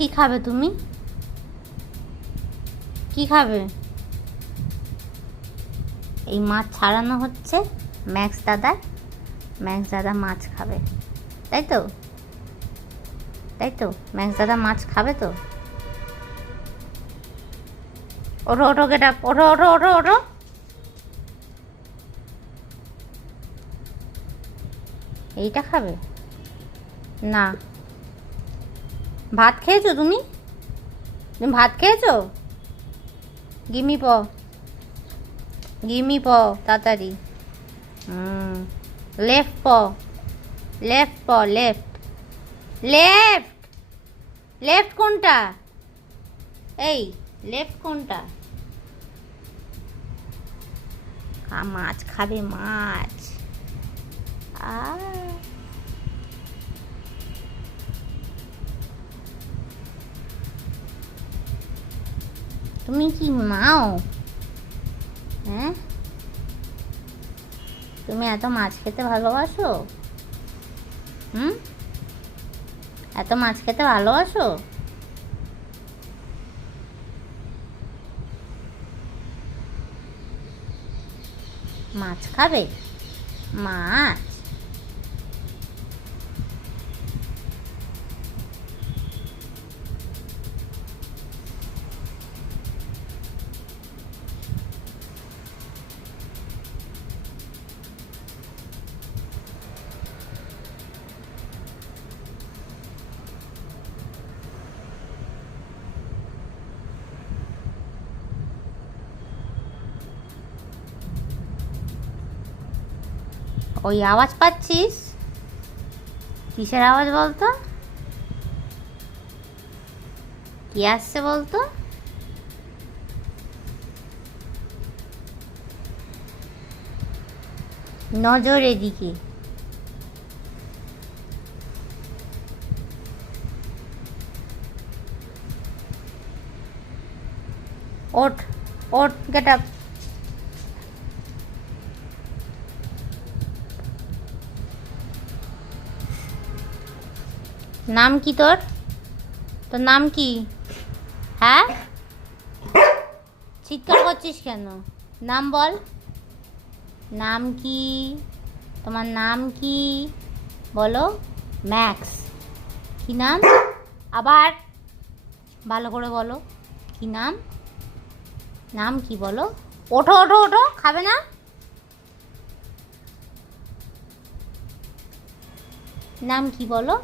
কি খাবে তুমি? কি খাবে? এই মাছ ছাড়ানো হচ্ছে ম্যাক্স দাদা। ম্যাক্স দাদা মাছ খাবে, তাই তো? তাই তো, ম্যাক্স দাদা মাছ খাবে তো? ওঠো ওঠো, গেট আপ, ওঠো ওঠো ওঠো ওঠো। এইটা খাবে না? ভাত খেয়েছো তুমি? তুমি ভাত খেয়েছো? গিমি প, গিমি প, তাড়াতাড়ি। লেফট প, লেফট প, লেফট, লেফট। লেফট কোনটা? এই লেফট কোনটা? মাছ খাবে, মাছ। তুমি কি মাও? হ্যাঁ, তুমি এত মাছ খেতে ভালোবাসো? এত মাছ খেতে ভালোবাসো? মাছ খাবে, মাছ। ওই আওয়াজ পাচ্ছিস? কিসের আওয়াজ বলতো? কি আসছে বলতো? নজর এদিকে। ওঠ ওঠ, গেট আপ। নাম কি তোর? তোর নাম কি? হ্যাঁ, চিৎকার করছিস কেন? নাম বল। নাম কি? তোমার নাম কি? বলো। ম্যাক্স। কি নাম? আবার ভালো করে বলো, কি নাম? নাম কি বলো? ওঠো ওঠো ওঠো, খাবে না? নাম কি বলো?